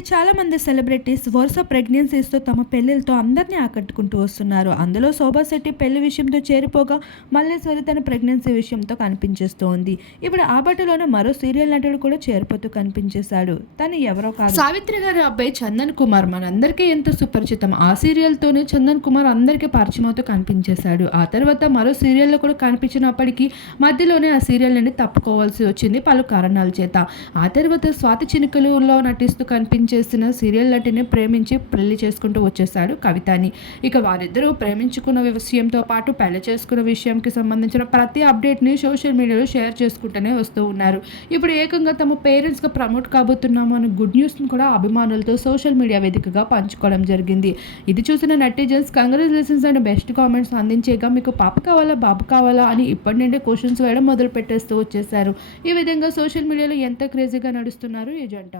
చాలా మంది సెలబ్రిటీస్ వరుస ప్రెగ్నెన్సీస్తో తమ పెళ్ళిళ్ళతో అందరినీ ఆకట్టుకుంటూ వస్తున్నారు. అందులో శోభా శెట్టి పెళ్ళి విషయంతో చేరిపోగా మల్లేశ్వరి తన ప్రెగ్నెన్సీ విషయంతో కనిపించేస్తోంది. ఇప్పుడు ఆ బట్టలోనే మరో సీరియల్ నటుడు కూడా చేరిపోతూ కనిపించేశాడు. తను ఎవరో కాదు. సావిత్రి గారి అబ్బాయి చందన్ కుమార్. మనందరికీ ఎంతో సుపరిచితం. ఆ సీరియల్తోనే చందన్ కుమార్ అందరికీ పరిచయం అవుతూ కనిపించేశాడు. ఆ తర్వాత మరో సీరియల్లో కూడా కనిపించినప్పటికీ మధ్యలోనే ఆ సీరియల్ నుండి తప్పుకోవాల్సి వచ్చింది పలు కారణాల చేత. ఆ తర్వాత స్వాతి చినుకలులో నటిస్తూ చేసిన సీరియల్ నటిని ప్రేమించి పెళ్ళి చేసుకుంటూ వచ్చేసాడు కవితని. ఇక వారిద్దరూ ప్రేమించుకున్న విషయంతో పాటు పెళ్ళి చేసుకున్న విషయంకి సంబంధించిన ప్రతి అప్డేట్ని సోషల్ మీడియాలో షేర్ చేసుకుంటూనే వస్తూ ఉన్నారు. ఇప్పుడు ఏకంగా తమ పేరెంట్స్గా ప్రమోట్ కాబోతున్నాము అనే గుడ్ న్యూస్ని కూడా అభిమానులతో సోషల్ మీడియా వేదికగా పంచుకోవడం జరిగింది. ఇది చూసిన netizens congratulations and best comments అందించేగా మీకు పాప కావాలా బాబు కావాలా అని ఇప్పటి నుండే క్వశ్చన్స్ వేయడం మొదలు పెట్టేస్తూ వచ్చేసారు ఈ విధంగా సోషల్ మీడియాలో ఎంత క్రేజీగా నడుస్తున్నారు ఈ జంట?